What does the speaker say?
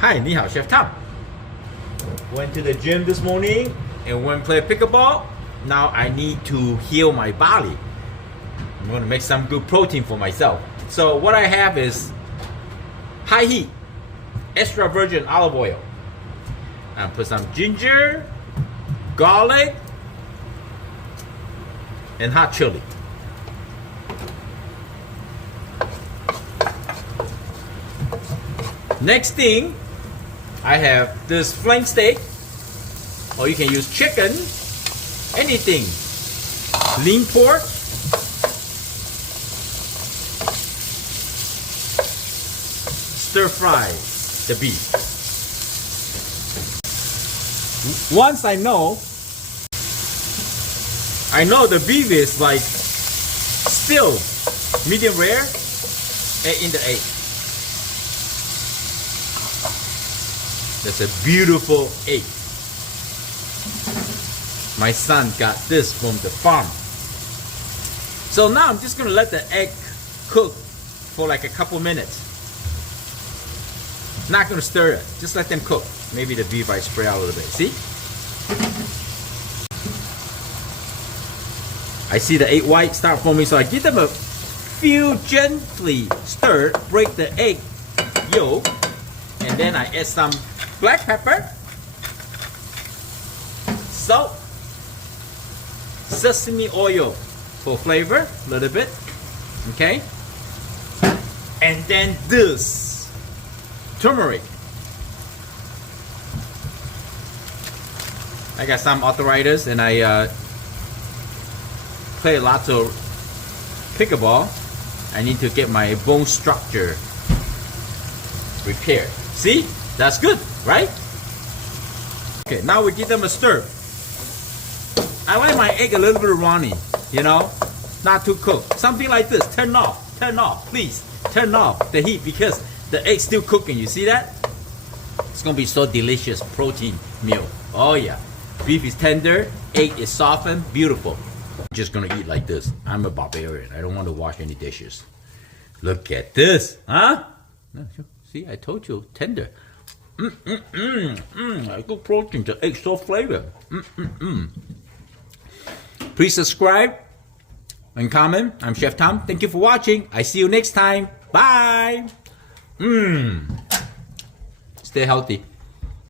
Hi, 你好 Chef Tom. Went to the gym this morning and went play pickleball. Now I need to heal my body. I'm going to make some good protein for myself. So what I have is high heat, extra virgin olive oil. I put some ginger, garlic, and hot chili. Next thing, I have this flank steak, or you can use chicken, anything, lean pork, stir fry the beef. Once I know the beef is like still medium rare, add in the egg. That's a beautiful egg. My son got this from the farm. So now I'm just gonna let the egg cook for like a couple minutes. Not gonna stir it, just let them cook. Maybe the beef I spray out a little bit, see? I see the egg white start forming, so I give them a few gently stir, break the egg yolk, and then I add some black pepper, salt, sesame oil for flavor, a little bit, okay? And then this, turmeric. I got some arthritis and I play lots of pickleball. I need to get my bone structure repaired. See? That's good, right? Okay, now we give them a stir. I like my egg a little bit runny, you know? Not too cooked. Something like this. Turn off, please. Turn off the heat because the egg's still cooking. You see that? It's gonna be so delicious protein meal. Oh yeah. Beef is tender, egg is softened, beautiful. I'm just gonna eat like this. I'm a barbarian. I don't want to wash any dishes. Look at this, huh? See, I told you, tender. Good protein, the egg so flavor. Please subscribe and comment. I'm Chef Tom. Thank you for watching. I see you next time. Bye. Stay healthy.